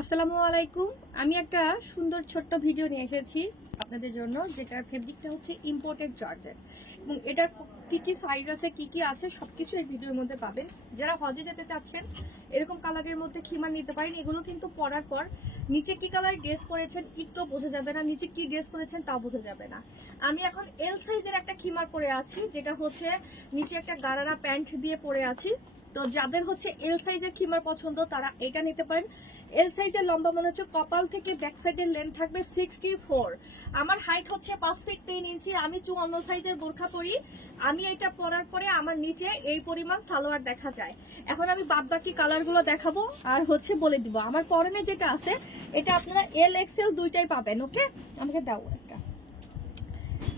আসসালামু আলাইকুম। আমি একটা সুন্দর ছোট্ট ভিডিও নিয়ে এসেছি আপনাদের জন্য, যেটার ফেব্রিকটা হচ্ছে ইম্পোর্টেড জর্জেট এবং এটার কি কি সাইজ আছে কি কি আছে সবকিছু এই ভিডিওর মধ্যে পাবেন। যারা হজে যেতে চাচ্ছেন এরকম কালারের মধ্যে খিমার নিতে পারেন। এগুলো কিন্তু পরার পর নিচে কি কালার ড্রেস পরেছেন একটু বোঝা যাবে না, নিচে কি ড্রেস পরেছেন তাও বোঝা যাবে না। আমি এখন এল সাইজের একটা খিমার পরে আছি, যেটা হচ্ছে নিচে একটা গারারা প্যান্ট দিয়ে পরে আছি। তো যাদের হচ্ছে এল সাইজের খিমার পছন্দ তারা এটা নিতে পারেন। এল সাইজের লম্বা মনে হচ্ছে কপাল থেকে ব্যাক সাইডের লেন্থ থাকবে 64। আমার হাইট হচ্ছে 5 ফিট 3 ইঞ্চি। আমি 54 সাইজের বোরখা পরি। আমি এটা পরার পরে আমার নিচে এই পরিমাণ সালোয়ার দেখা যায়। এখন আমি বাদ বাকি কালারগুলো দেখাবো আর হচ্ছে বলে দিব। আমার পরনে যেটা আছে এটা আপনারা এল এক্সেল দুইটাই পাবেন। ওকে, আমাকে দাও একটা।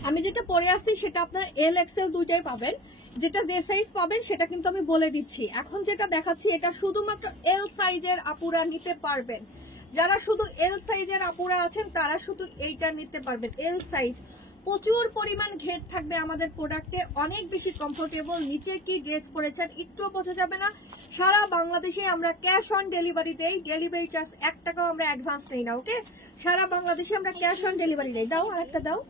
আমি যেটা পরে আসছি সেটা আপনারা এল এক্সেল দুইটাই পাবেন। যেটা যে সাইজ পাবেন সেটা কিন্তু আমি বলে দিচ্ছি। এখন যেটা দেখাচ্ছি এটা শুধুমাত্র এল সাইজের আপুরা নিতে পারবেন। যারা শুধু এল সাইজের আপুরা আছেন তারা শুধু এইটা নিতে পারবেন। এল সাইজ প্রচুর পরিমাণ ঘের থাকবে আমাদের প্রোডাক্টে, অনেক বেশি কমফোর্টেবল। নিচে কি ড্রেস পরেছেন একটুও বোঝা যাবে না। সারা বাংলাদেশে আমরা ক্যাশ অন ডেলিভারি দেই। ডেলিভারি চার্জ 1 টাকাও আমরা অ্যাডভান্স নেই না। ওকে, সারা বাংলাদেশে আমরা ক্যাশ অন ডেলিভারি দেই। দাও আরেকটা দাও।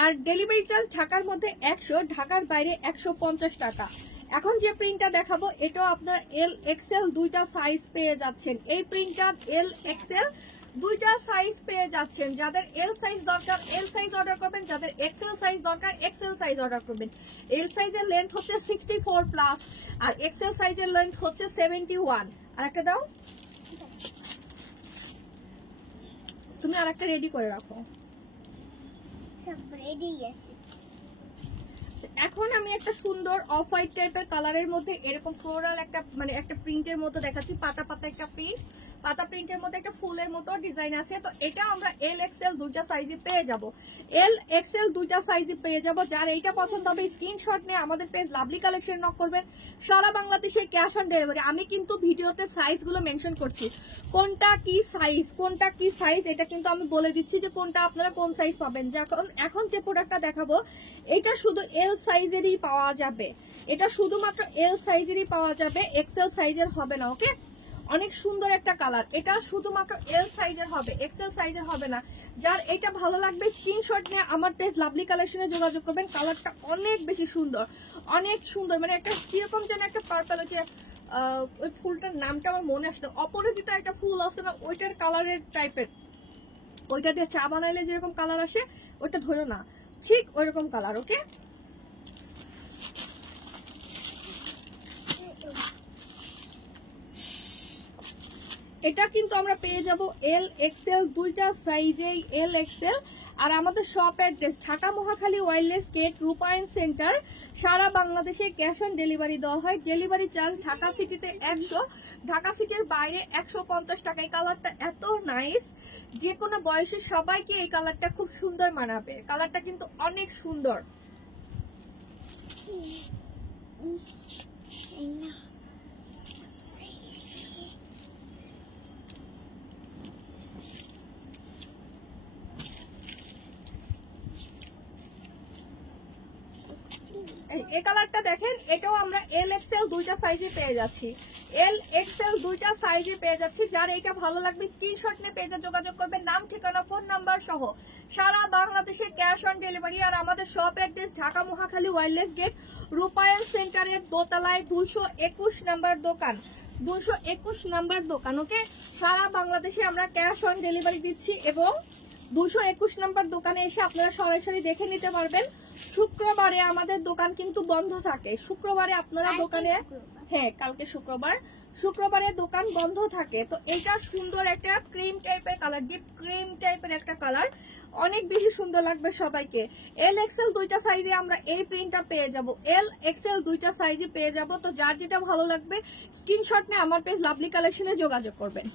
আর ডেলিভারি চার্জ ঢাকার মধ্যে 100, ঢাকার বাইরে 150 টাকা। এখন যে প্রিন্টটা দেখাবো এটাও আপনার এল এক্সেল দুইটা সাইজ পেয়ে যাচ্ছেন। এই প্রিন্টটা এল এক্সেল দুইটা সাইজ পেয়ে যাচ্ছেন। যাদের এল সাইজ দরকার এল সাইজ অর্ডার করবেন, যাদের এক্সেল সাইজ দরকার এক্সেল সাইজ অর্ডার করবেন। এল সাইজের লেন্থ হচ্ছে 64 প্লাস আর এক্সেল সাইজের লেন্থ হচ্ছে 71। আর একটা দাও, তুমি আর একটা রেডি করে রাখো। এখন আমি একটা সুন্দর অফ হোয়াইট টাইপের কালারের মধ্যে এরকম ফ্লোরাল একটা মানে একটা প্রিন্টের মতো দেখাচ্ছি। পাতা পাতা একটা প্রিন্ট, পাতা প্রিন্টের মধ্যে একটা ফুলের মতো ডিজাইন আছে। তো এটা আমরা এল এক্সেল দুইটা সাইজে পেয়ে যাব। এল এক্সেল দুইটা সাইজে পেয়ে যাব। যার এইটা পছন্দ হবে স্ক্রিনশট নিয়ে আমাদের পেজ লাভলি কালেকশন নক করবেন। সারা বাংলাদেশে ক্যাশ অন ডেলিভারি। আমি কিন্তু ভিডিওতে সাইজগুলো মেনশন করছি, কোনটা কি সাইজ কোনটা কি সাইজ এটা কিন্তু আমি বলে দিচ্ছি যে কোনটা আপনারা কোন সাইজ পাবেন। এখন যে প্রোডাক্টটা দেখাবো এটা শুধু এল সাইজেরই পাওয়া যাবে। এটা শুধুমাত্র এল সাইজেরই পাওয়া যাবে, এক্সেল সাইজের হবে না। ওকে, অনেক সুন্দর একটা কালার। এটা শুধুমাত্র এল সাইজের হবে, এক্সেল সাইজের হবে না। যার এটা ভালো লাগবে স্ক্রিনশট নিয়ে আমার পেজ লাভলি কালেকশনে যোগাযোগ করবেন। কালারটা অনেক বেশি সুন্দর, অনেক সুন্দর। মানে একটা কিরকম যেন একটা পার্পল হচ্ছে, ওই ফুলটার নামটা আমার মনে আসছে, অপরাজিতা একটা ফুল আছে না, ওইটার কালারের টাইপের। ওইটা দিয়ে চা বানাইলে যেরকম কালার আসে ওইটা ধরো না, ঠিক ওইরকম কালার। ওকে, এটা কিন্তু আমরা পেয়ে যাব এল এক্সেল দুইটা সাইজেই এল এক্সেল। আর আমাদের shop address Dhaka Mohakhali wireless gate Rupayan centre. সারা বাংলাদেশে ক্যাশ অন ডেলিভারি দেওয়া হয়। ডেলিভারি চার্জ ঢাকা সিটিতে 100, ঢাকা সিটির বাইরে 150 টাকা। এই কালারটা এত নাইস, যে কোনো বয়সের সবাইকে এই কালারটা খুব সুন্দর মানাবে। কালারটা কিন্তু অনেক সুন্দর। এই কালারটা দেখেন, এটাও আমরা এল এক্সেল দুইটা সাইজে পেয়ে যাচ্ছি। এল এক্সেল দুইটা সাইজে পেয়ে যাচ্ছি। যার এটা ভালো লাগবে স্ক্রিনশট নিয়ে পেজে যোগাযোগ করবেন, নাম ঠিকানা ফোন নাম্বার সহ। সারা বাংলাদেশে ক্যাশ অন ডেলিভারি। আর আমাদের shop address Dhaka Mohakhali wireless gate Rupayan সেন্টারের দোতলায় 221 নাম্বার দোকান, 221 নাম্বার দোকান। ওকে, সারা বাংলাদেশে আমরা ক্যাশ অন ডেলিভারি দিচ্ছি এবং 221 নাম্বার দোকানে এসে আপনারা সরাসরি দেখে নিতে পারবেন। শুক্রবারে আমাদের দোকান কিন্তু বন্ধ থাকে। শুক্রবারে আপনারা দোকানে, হ্যাঁ কালকে শুক্রবারে দোকান বন্ধ থাকে। তো এটা সুন্দর একটা ক্রিম টাইপের কালার, ডিপ ক্রিম টাইপের একটা কালার, অনেক বেশি সুন্দর লাগবে সবাইকে। এল এক্সেল দুইটা সাইজে আমরা এই প্রিন্টটা পেয়ে যাব। এল এক্সেল দুইটা সাইজে পেয়ে যাব। তো যার যেটা ভালো লাগবে স্ক্রিনশট নিয়ে আমার পেজ লাভলি কালেকশনে যোগাযোগ করবেন।